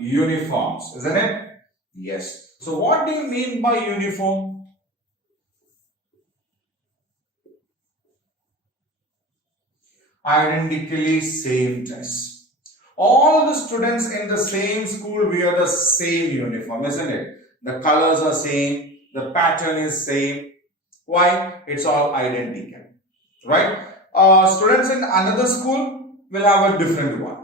uniforms, isn't it? Yes. So what do you mean by uniform? Identically same dress. All the students in the same school wear the same uniform, isn't it? The colors are same, the pattern is same. Why? It's all identical, right? Students in another school will have a different one,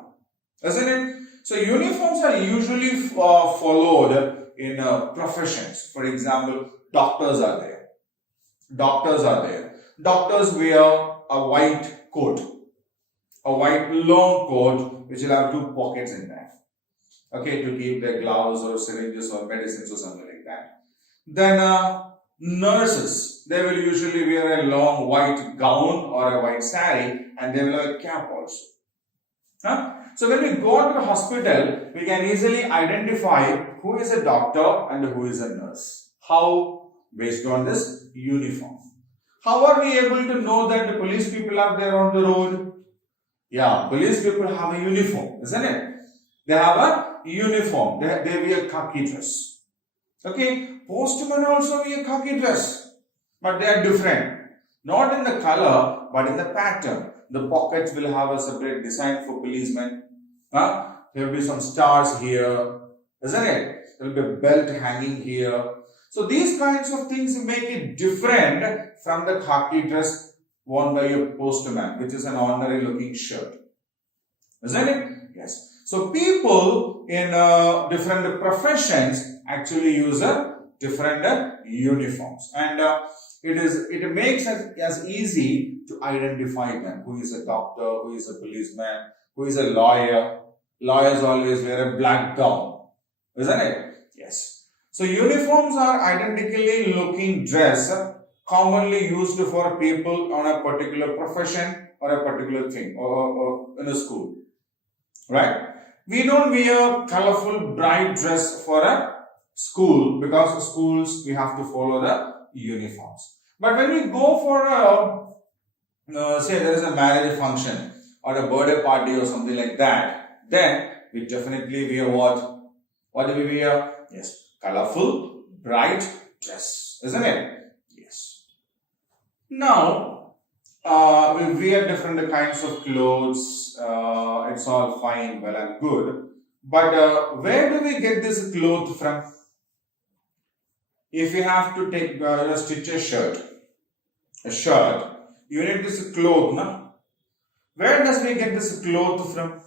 isn't it? So uniforms are usually followed in professions. For example, doctors are there. Doctors are there. Doctors wear a white coat, a white long coat which will have two pockets in that. Okay, to keep their gloves or syringes or medicines or something like that. Then nurses, they will usually wear a long white gown or a white sari, and they will have a cap also. So when we go to the hospital, we can easily identify who is a doctor and who is a nurse. How? Based on this uniform. How are we able to know that the police people are there on the road? Yeah, police people have a uniform, isn't it? They have a uniform. They wear khaki dress. Okay, postmen also wear khaki dress, but they are different. Not in the color, but in the pattern. The pockets will have a separate design for policemen. There will be some stars here, isn't it? There will be a belt hanging here. So these kinds of things make it different from the khaki dress worn by a postman, which is an ordinary looking shirt. Isn't it? Yes. So people in different professions actually use different uniforms, and it makes it as easy to identify them. Who is a doctor? Who is a policeman? Who is a lawyer? Lawyers always wear a black gown, isn't it? Yes. So uniforms are identically looking dress commonly used for people on a particular profession or a particular thing or in a school, right? We don't wear colorful bright dress for a school because schools we have to follow the uniforms. But when we go for a say there is a marriage function or a birthday party or something like that, then we definitely wear what? What do we wear? Yes, colorful, bright dress, isn't it? Yes. Now, we wear different kinds of clothes. It's all fine, well and good. But where do we get this cloth from? If you have to take stitch a shirt, you need this cloth, no? Where does we get this cloth from?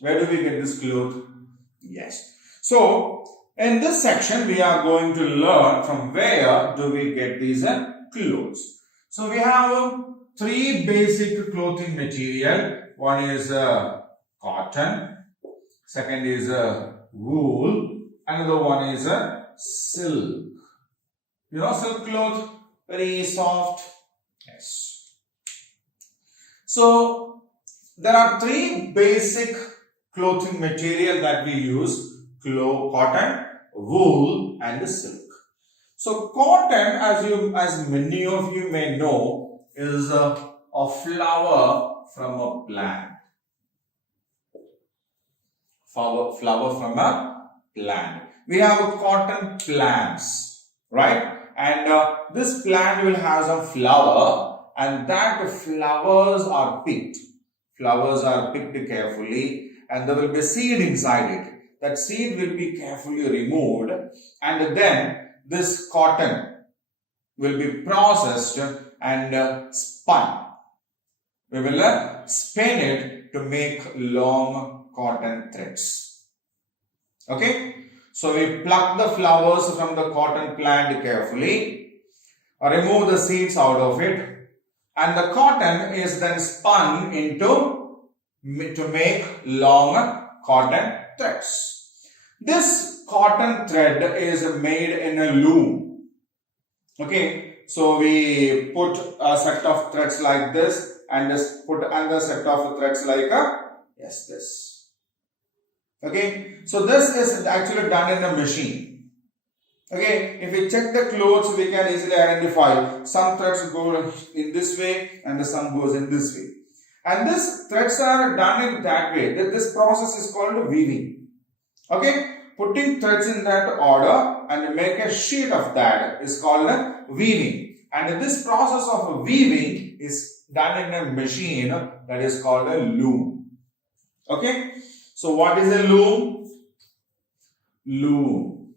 Where do we get this cloth? Yes. So, in this section, we are going to learn from where do we get these clothes. So, we have three basic clothing material. One is cotton, second is wool, another one is silk. You know silk cloth, very soft. Yes. So, there are three basic clothing material that we use: cotton, wool and the silk. So cotton, as many of you may know, is a flower from a plant. Flower from a plant. We have cotton plants, right? And this plant will have some flower, and that flowers are picked. Flowers are picked carefully, and there will be seed inside it. That seed will be carefully removed, and then this cotton will be processed and spun. We will spin it to make long cotton threads. Okay? So we pluck the flowers from the cotton plant carefully, remove the seeds out of it, and the cotton is then spun to make long cotton threads. This cotton thread is made in a loom. Okay, so we put a set of threads like this and just put another set of threads like this. Okay, so this is actually done in a machine. Okay, if we check the clothes, we can easily identify some threads go in this way and some goes in this way. And these threads are done in that way. This process is called weaving. Okay, putting threads in that order and make a sheet of that is called weaving. And this process of weaving is done in a machine that is called a loom. Okay, so what is a loom? Loom.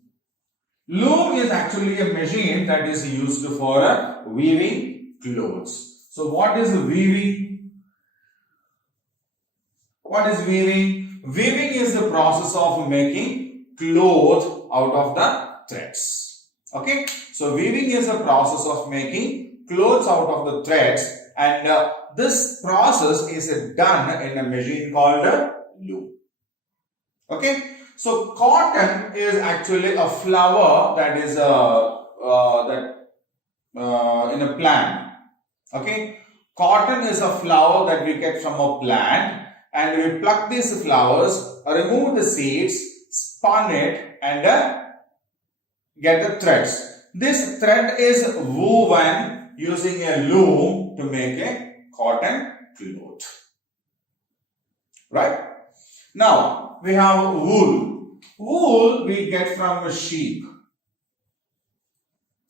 Loom is actually a machine that is used for weaving clothes. So what is weaving? What is weaving? Weaving is the process of making cloth out of the threads. Okay, so weaving is a process of making clothes out of the threads, and this process is done in a machine called loom. Okay, so cotton is actually a flower that is in a plant. Okay, cotton is a flower that we get from a plant, and we pluck these flowers, remove the seeds, spun it, and get the threads. This thread is woven using a loom to make a cotton cloth. Right? Now we have wool. Wool we get from a sheep.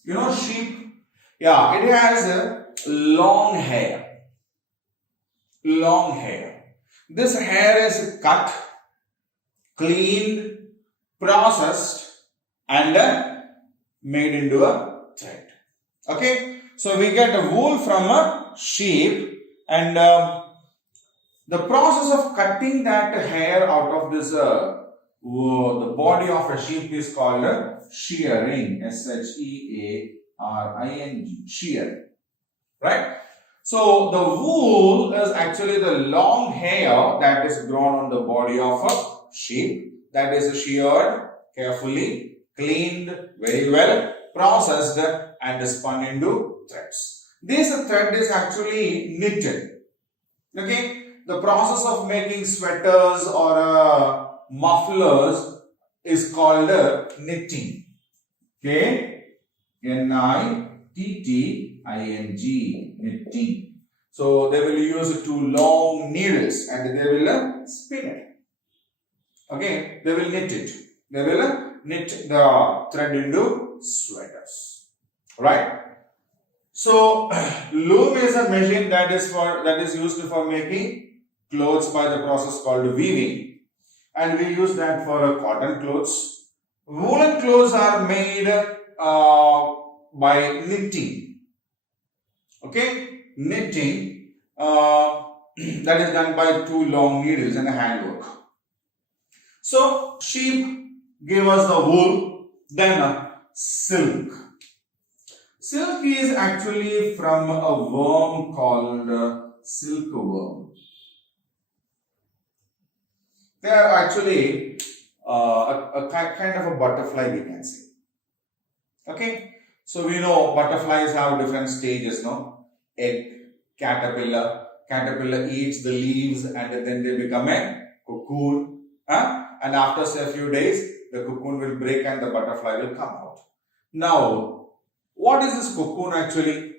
You know sheep? Yeah, it has a long hair. Long hair. This hair is cut, cleaned, processed, and made into a thread. Okay, so we get a wool from a sheep, and the process of cutting that hair out of this the body of a sheep is called shearing. shearing. Shear. Right? So the wool is actually the long hair that is grown on the body of a sheep, that is sheared carefully, cleaned very well, processed, and spun into threads. This thread is actually knitted. Okay, the process of making sweaters or mufflers is called knitting. Okay, N-I-T-T-I-N-G, knitting. So they will use two long needles and they will spin it. Okay, they will knit it. They will knit the thread into sweaters. Right? So loom is a machine that is used for making clothes by the process called weaving, and we use that for cotton clothes. Woolen clothes are made by knitting. Okay, knitting that is done by two long needles and a handwork. So sheep give us the wool, then silk. Silk is actually from a worm called silkworm. They are actually a kind of a butterfly, we can say. Okay, so we know butterflies have different stages, no? Egg, caterpillar. Caterpillar eats the leaves and then they become a cocoon. And after a few days, the cocoon will break and the butterfly will come out. Now, what is this cocoon actually?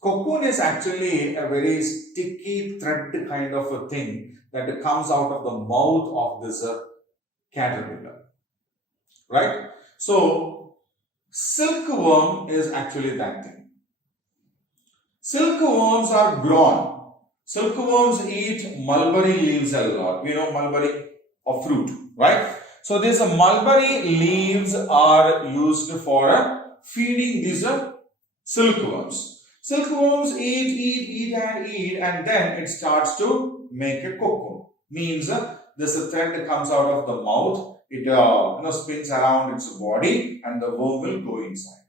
Cocoon is actually a very sticky thread kind of a thing that comes out of the mouth of this caterpillar. Right? So, silkworm is actually that thing. Silkworms are grown. Silkworms eat mulberry leaves a lot. We know mulberry, a fruit, right? So, these mulberry leaves are used for feeding these silkworms. Silkworms eat and then it starts to make a cocoon. Means this thread comes out of the mouth, it spins around its body and the worm will go inside.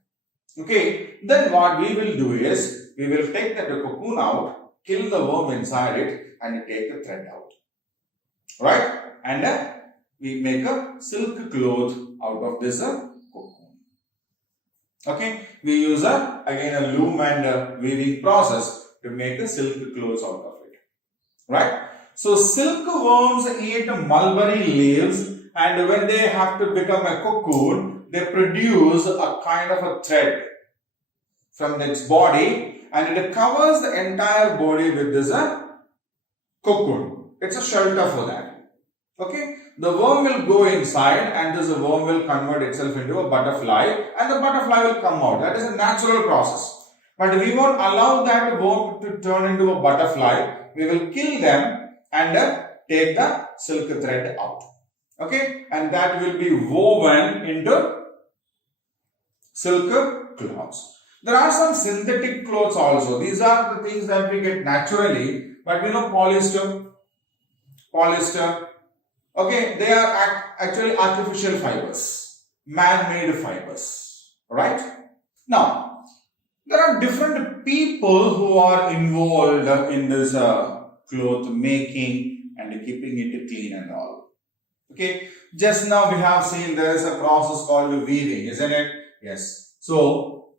Okay, then what we will do is, we will take the cocoon out, kill the worm inside it and take the thread out. Right? And we make a silk cloth out of this cocoon. Okay, we use again a loom and weaving process to make the silk clothes out of it. Right? So silkworms eat mulberry leaves, and when they have to become a cocoon, they produce a kind of a thread from its body, and it covers the entire body with this cocoon. It's a shelter for that. Okay. The worm will go inside and this worm will convert itself into a butterfly and the butterfly will come out. That is a natural process. But we won't allow that worm to turn into a butterfly. We will kill them and take the silk thread out. Okay. And that will be woven into silk cloths. There are some synthetic clothes also. These are the things that we get naturally. But we know polyester. Okay, they are actually artificial fibers, man-made fibers, right? Now, there are different people who are involved in this cloth making and keeping it clean and all. Okay, just now we have seen there is a process called weaving, isn't it? Yes. So,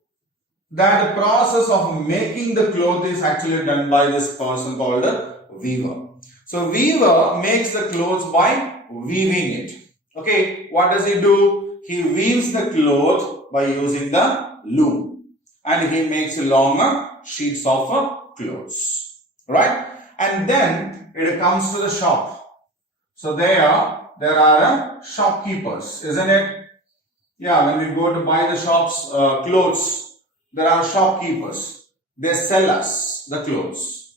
that process of making the cloth is actually done by this person called a weaver. So, weaver makes the clothes by weaving it. Okay, what does he do? He weaves the cloth by using the loom and he makes longer sheets of clothes, right? And then it comes to the shop. So, there are shopkeepers, isn't it? Yeah, when we go to buy the shop's clothes, there are shopkeepers. They sell us the clothes,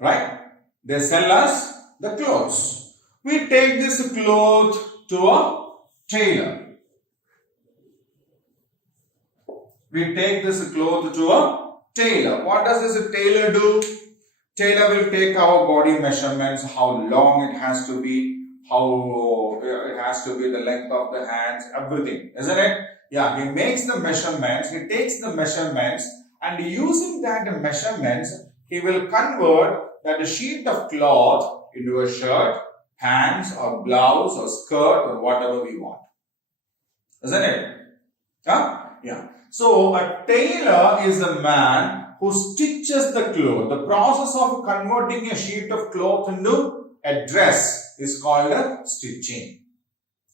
right? They sell us the clothes. We take this cloth to a tailor. We take this cloth to a tailor. What does this tailor do? Tailor will take our body measurements, how long it has to be, how it has to be, the length of the hands, everything, isn't it? Yeah, he makes the measurements, he takes the measurements and using that measurements, he will convert that sheet of cloth into a shirt, pants or blouse or skirt or whatever we want. Isn't it? Huh? Yeah. So, a tailor is the man who stitches the cloth. The process of converting a sheet of cloth into a dress is called a stitching.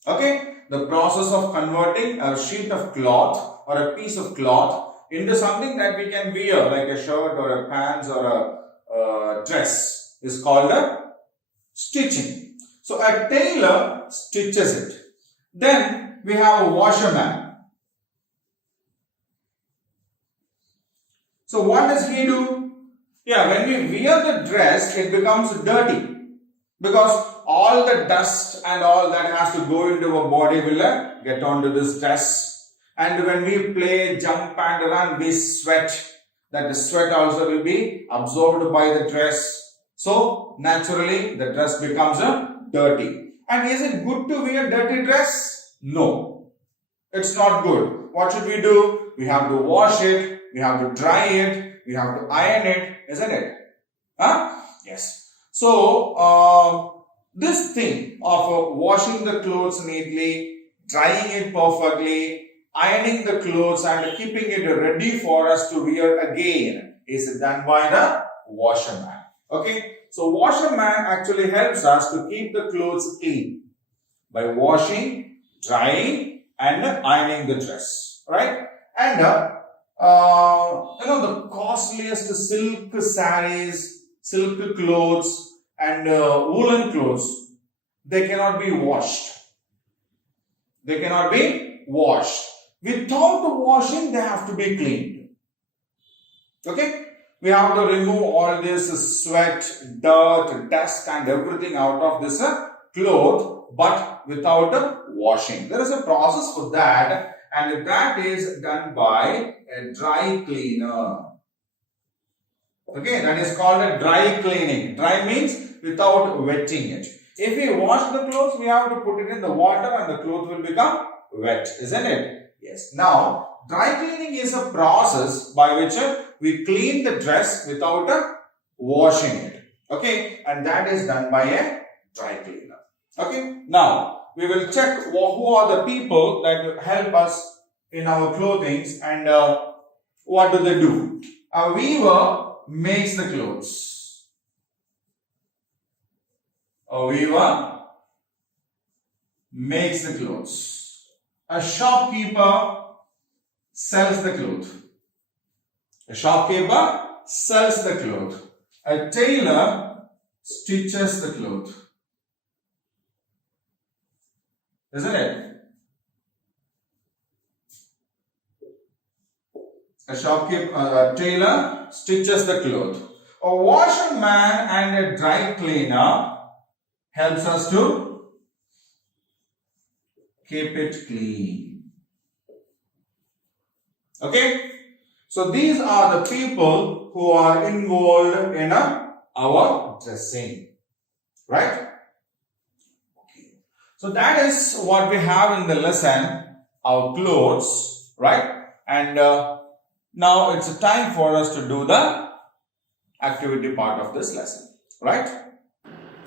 Okay? The process of converting a sheet of cloth or a piece of cloth into something that we can wear like a shirt or a pants or a dress is called a stitching. So, a tailor stitches it. Then we have a washerman. So, what does he do? Yeah, when we wear the dress, it becomes dirty because all the dust and all that has to go into our body will get onto this dress. And when we play, jump and run, we sweat. That sweat also will be absorbed by the dress. So, naturally, the dress becomes dirty. And is it good to wear dirty dress? No. It's not good. What should we do? We have to wash it. We have to dry it. We have to iron it. Isn't it? Huh? Yes. So, this thing of washing the clothes neatly, drying it perfectly, ironing the clothes and keeping it ready for us to wear again is done by the washerman. Okay. So, washerman actually helps us to keep the clothes clean by washing, drying and ironing the dress. Right. And the costliest silk sarees, silk clothes and woolen clothes, they cannot be washed. They cannot be washed. Without washing, they have to be cleaned. Okay? We have to remove all this sweat, dirt, dust and everything out of this cloth, but without washing. There is a process for that and that is done by a dry cleaner. Okay, that is called a dry cleaning. Dry means without wetting it. If we wash the clothes, we have to put it in the water and the cloth will become wet, isn't it? Yes. Now, dry cleaning is a process by which we clean the dress without washing it. Okay, and that is done by a dry cleaner. Okay. Now, we will check who are the people that help us in our clothing and what do they do. A weaver makes the clothes. A weaver makes the clothes. A shopkeeper sells the cloth. A shopkeeper sells the cloth. A tailor stitches the cloth. Isn't it? A tailor stitches the cloth. A washerman and a dry cleaner helps us to keep it clean. Okay? So these are the people who are involved in our dressing. Right? Okay. So that is what we have in the lesson, our clothes. Right? And now it's time for us to do the activity part of this lesson. Right?